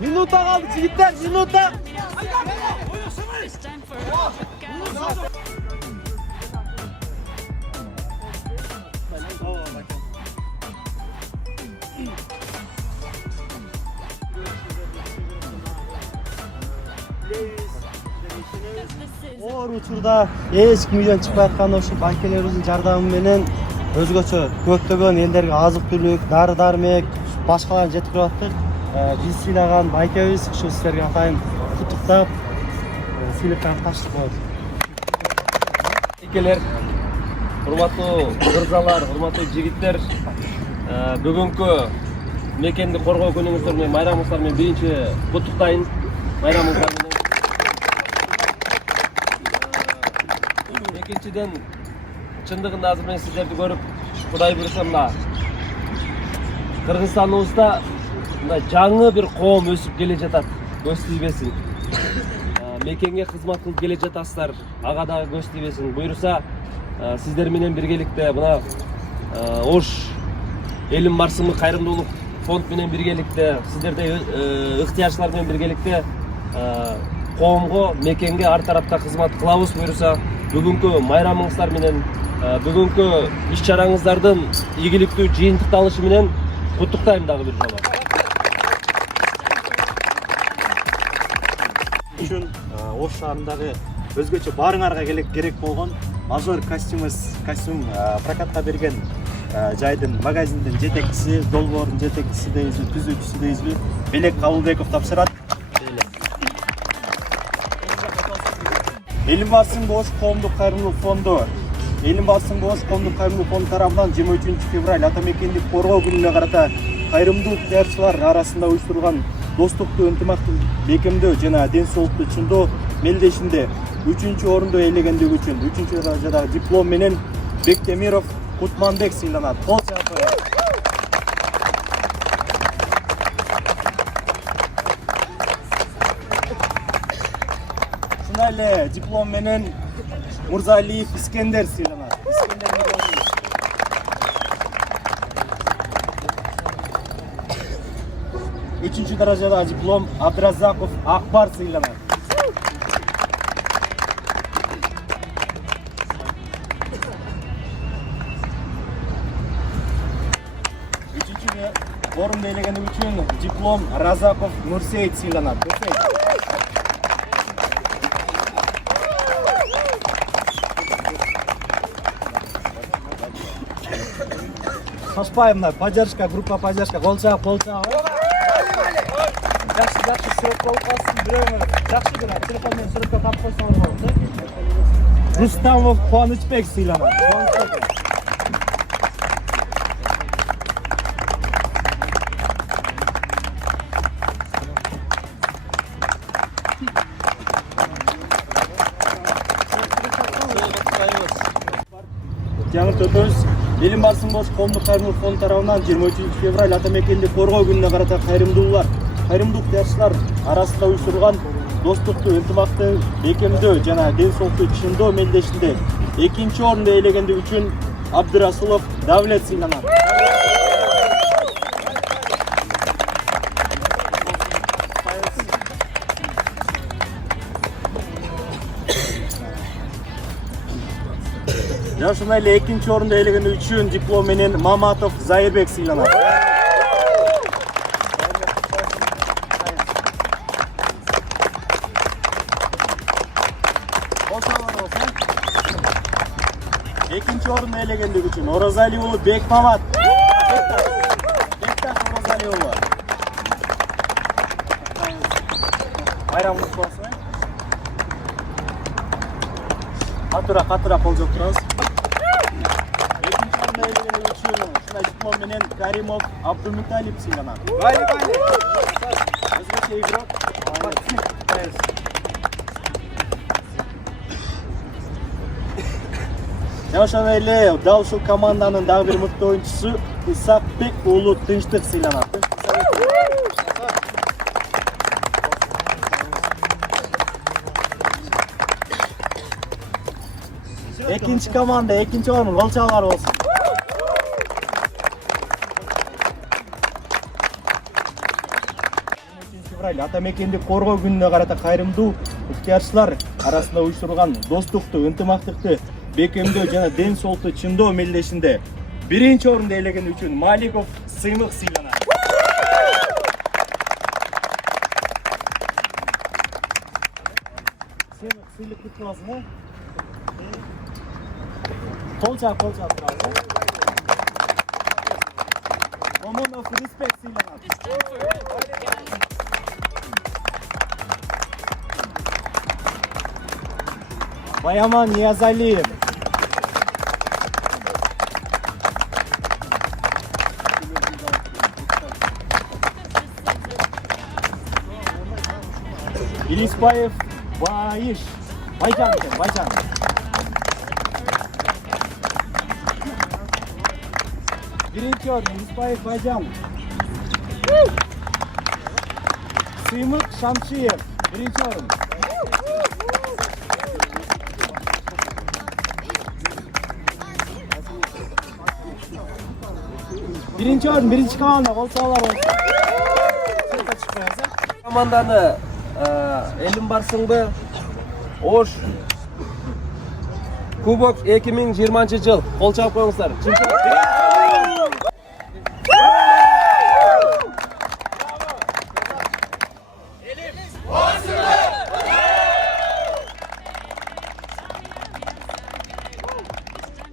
Minuta kaldı çocuklar, minuta. Оор учурда эч кимден чыкпай аткан ошо байкелерибиздин жардамы менен өзгөчө көптөгөн элдерге азык-түлүк, дары-дармек, башкаларын жеткирип аттык. Биз сыйлаган байкебиз ушу силерге атайын куттуктап, сыйлыктарды таштык болот. Байкелер, урматтуу мырзалар, урматтуу жигиттер, бүгүнкү мекенди коргоо күнүңүздөр менен, майрамыңыздар менен биринчи куттуктайын. Майрамыңыздар менен. Экинчиден, чындыгында азыр мен сиздерди көрүп, Кудай буйруса мына Кыргызстаныбызда жаңы бир коом өсүп келе жатат. Көз тийбесин. Мекенге кызмат кылып келе жатасыздар. Ага дагы көз тийбесин. Буйруса сиздер менен биргеликте мына Ош элим барсымы кайрымдуулук фонд менен биргеликте, сиздердей ыктыярчылар менен биргеликте коомго, мекенге ар тарапта кызмат кылабыз. Буйруса бүгүнкү майрамыңыздар менен, бүгүнкү иш-чараңыздардын ийгиликтүү жыйынтыкталышы менен куттуктайм дагы бир жолу. Үчүн Ош шаарындагы өзгөчө баарыңарга керек болгон мажор костюм прокатка берген жайдын магазиндин жетекчиси, долбоордун жетекчиси дейбизби, түзүүчүсү дейбизби, Белек Кабылбеков тапшырат. Элим басым Ош коомдук кайрымдуулук фонду Элим басым Ош коомдук кайрымдуулук фонду тарабынан 23-февраль ата мекенди коргоо күнүнө карата кайрымдуу ыктыярчылар арасында уюштурулган достуктуу, ынтымактуу, бекемдөө жана ден соолукту чыңдоо мелдешинде 3-орунду ээлегендиги үчүн 3-даражадагы диплом менен Бектемиров Кутманбек сыйланат. Кол чапкы. Ушундай эле диплом менен Мурзалиев Искендер сыйланат. Üçüncü derecede diplom Abdrazakov Akbar sıylanır. Üçüncü forum delegeni üçün diplom Razakov Nurseyit sıylanır. Шашпаевна, поддержка, группа поддержка, колча. Жақсы сурет болып қалсын, біреуі жақсы бір телефонмен суретке тап қойсаңыз болады. Рустамов Қуанышбек сыйланады. Жаңыр төтөз Элим барсын кош коомдук кайрымдуулук фонду тарабынан 23 февраль ата мекенди коргоо күнүнө карата кайрымдуулук жашчылар арасында уюштурулган достукту, ынтымакты бекемдөө жана ден соолукту чыңдоо мелдешинде 2-орунду ээлегендиги үчүн Абдырасулов Давлет сыйланат. Жана ушундай эле 2-орунду ээлегендиги үчүн диплом менен Маматов Зайырбек сыйланат. Экинчи орунду ээлегендиги үчүн Оразали уулу Бекмамат. Бекташ Оразали уулу. Байрамыңыз куту болсун. Катыра кол жооп турабыз. Экинчи орунду ээлегендиги үчүн ушундай диплом менен Каримов Абдулмуталип сыйланат. Өзгөчө игрок. Жана ошондой эле дал ушул команданын дагы бир мыкты оюнчусу Исакбек уулу Тынчтык сыйланат. Экинчи команда, экинчи орун кол чабуулар болсун. Февраль ата мекенди коргоо күнүнө карата кайрымдуу ыктыярчылар арасында уюштурулган достукту, ынтымактыкты бекемдөө жана ден соолукту чыңдоо мелдешинде 1-орунду ээлегени үчүн Маликов Сыймык сыйланат. Сыймык сыйлык куту болсун. Кол чап турабыз. Омонов Респект сыйланат. Баяман Ниязалиев. Илиспаев Байыш. Байжан. 1-орун Илиспаев Байжан. Сыймык Шамшиев 1-орун. Birinci orun, birinci komanda, kol sağlar olsun. Komandаны элим барсыңбы Ош Кубок 2020 жыл. Кол чабып коюңуздар.